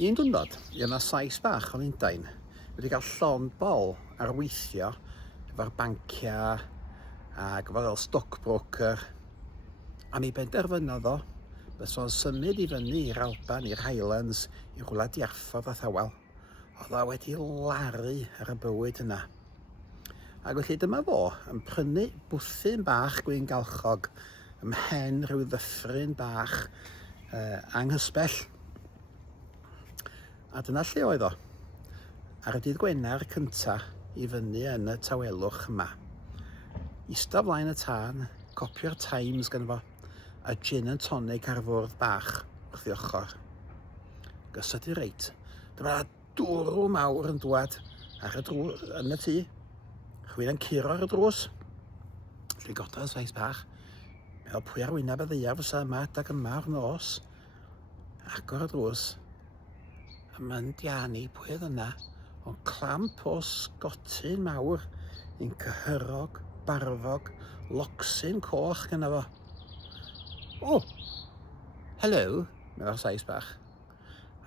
Un diwrnod, yna Sais bach o Lundain wedi cael llond bol ar weithio efo'r banciau ac efo'r stockbroker, a mi benderfynodd o bys o'n symud i fyny i'r Alban, i'r Highlands, i rhywle diarfod a thawel. Oedd o wedi laru ar y bywyd yna. Ac felly dyma fo yn prynu bwthyn bach gwyn galchog ymhen rhyw ddyffryn bach anghysbell. A dyna lle oedd o, ar y dydd Gwener cynta i fyny yn y tawelwch yma. Ista flaen y tân, copio'r Times gan fo, a gin and tonic ar fwrdd bach wrth i ochr. Gysyd i reit, dyma dwrw mawr yn dwad yn y tŷ. Chwyn yn curo ar y drws. Lly goda y Sais bach. Meddwl pwy ar wyneb y ddeiaf fysa yma adag yma o'r nos. Agor y drws. A mae'n diani pwy oedd yna, ond clamp o sgotyn mawr, un cyhyrog, barfog, locsyn coch gyda fo. O, hello, meddwl Sais bach.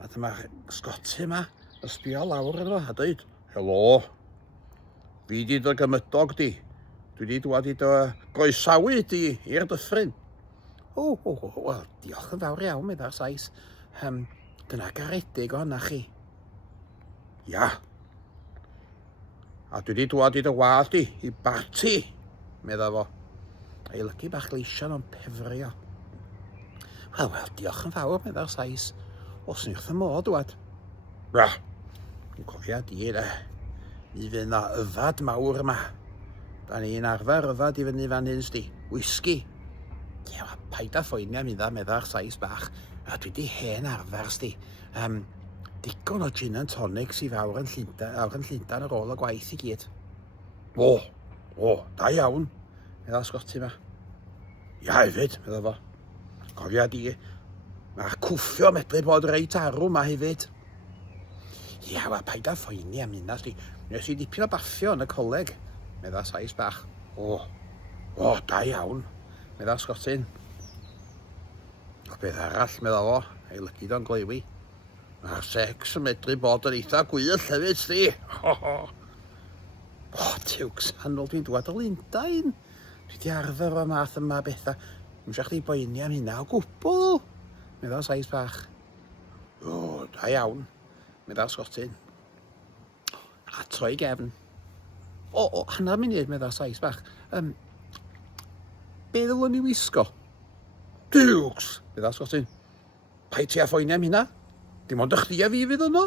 A dyma'r sgotyn yma, ysbio lawr yna fo, a dweud, helo, fi di dy gymydog di. Dwi di dwad i dy groesawu di i'r dyffryn. Wel, diolch yn fawr iawn, meddwl Sais. Dyna garedig o hynna chi. Ia. A dwi di dwad i dy wad di, i barti, meddwl fo. A'i lygu bach leision o'n pefrio. Wel, diolch yn fawr, meddwl Sais. Os ni wrth y modd dwad. Ia. Dwi'n cofio di, mi fydd na yfad mawr yma. Da ni'n arfer yfad i fyny fan hyn sti. Whisky. Ie, paid â phoeni am idda, meddwl Sais bach. A dwi di hen arfer sti. Digon o gin and tonic sydd awr yn Llundain ar ôl y gwaith i gyd. O, da iawn, meddwl Sgoti yma. Ia hefyd, meddwl fo. Cofia di, mae'r cwffio medru bod reit arw yma hefyd. Ia, paid â phoeni am hynna sti. Nes i dipyn o baffio yn y coleg, meddwl Sais bach. O, da iawn, meddwl Sgotyn. O beth arall, meddwl fo, ei lygyd o'n gleiwi. Mae'r secs yn medru bod yn eitha gwyll hefyd, sti. Tiwcs, hanol dwi'n dwad o Lundain. Dwi di arfer o math yma bethau. Dwi'n siarad chdi boeni am hynna o gwbl, meddwl Sais bach. O, da iawn, meddwl Sgotyn. A troi gefn. O, hanner munud, meddwl Sais bach. Be ddylwn ni wisgo? Tiwcs, meddwl Sgotyn. Paid ti a phoeni am hynna? Dim ond y chdi a fi fydd yno.